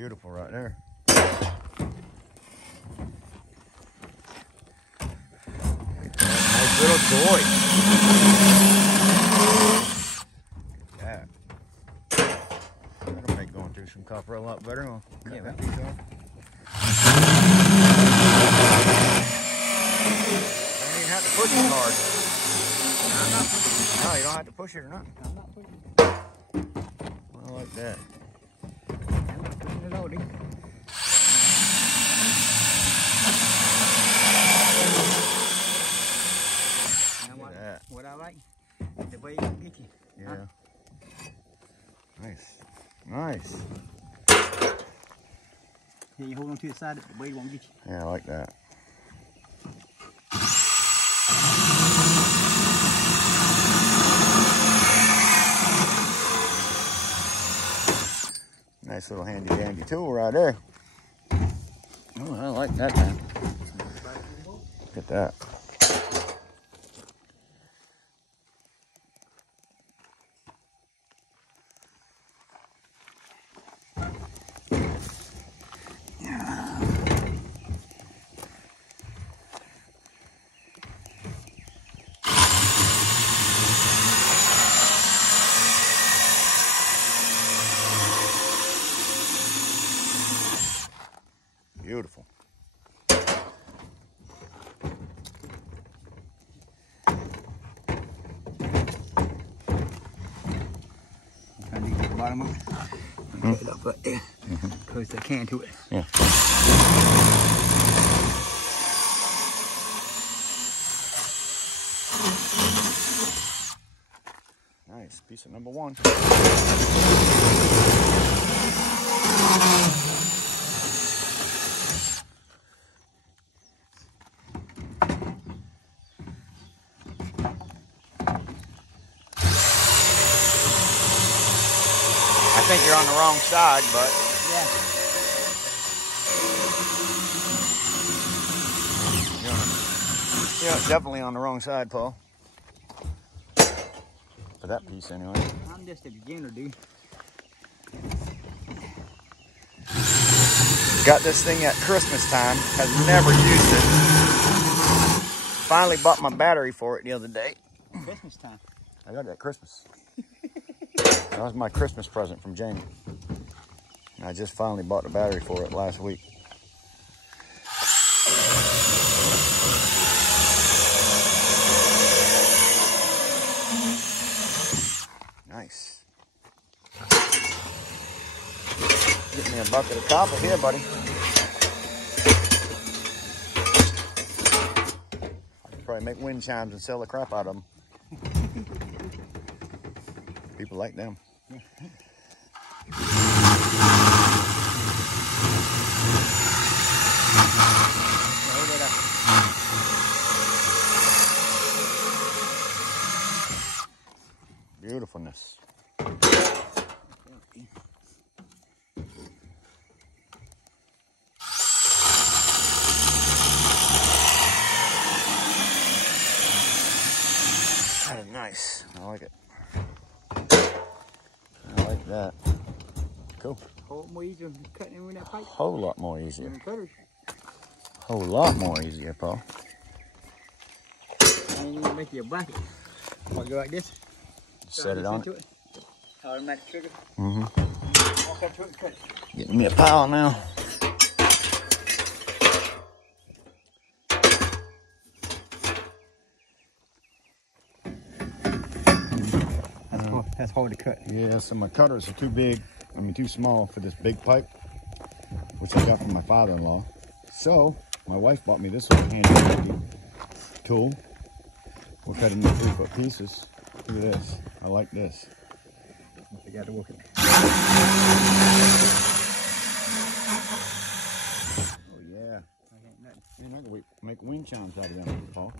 beautiful right there. Nice little toy. Yeah. That'll make going through some copper a lot better. I'll cut that piece off. I don't even have to push it hard. No, you don't have to push it or nothing. I'm not pushing it. I like that. I'm not pushing it all, dude. Look at that. What I like, the way it get you. Yeah. Nice. Nice. Yeah, you hold on to the side, the blade won't get you. Yeah, I like that. Nice little handy dandy tool right there. Oh, I like that, man. Look at that. Beautiful. I'm trying to get to the bottom of it. Put it up right there. Close that can to it. Yeah. Nice. Piece of number one. I think you're on the wrong side, but Yeah. you're definitely on the wrong side, Paul. For that piece, anyway. I'm just a beginner, dude. Got this thing at Christmas time. Has never used it. Finally bought my battery for it the other day. Christmas time. I got it at Christmas. That was my Christmas present from Jamie. And I just finally bought the battery for it last week. Nice. Get me a bucket of copper here, buddy. I could probably make wind chimes and sell the crap out of them. People like them. Hold it up. Beautifulness. That is nice. I like it. I like that. Cool. Whole more easier than cutting with that pipe. Whole lot more easier. And cutters. Whole lot more easier, Paul. And you make you a bracket. I'll go like this. Set it on. It. Automatic trigger. Mm-hmm. Walk up to it and cut it. Getting me a pile now. That's hard to cut. Yeah, so my cutters are too small for this big pipe, which I got from my father-in-law. So, my wife bought me this little handy tool. We're cutting the 3-foot pieces. Look at this. I like this. You got to work it. Oh, yeah. Ain't nothing. Man, I can make wind chimes out of them, Paul.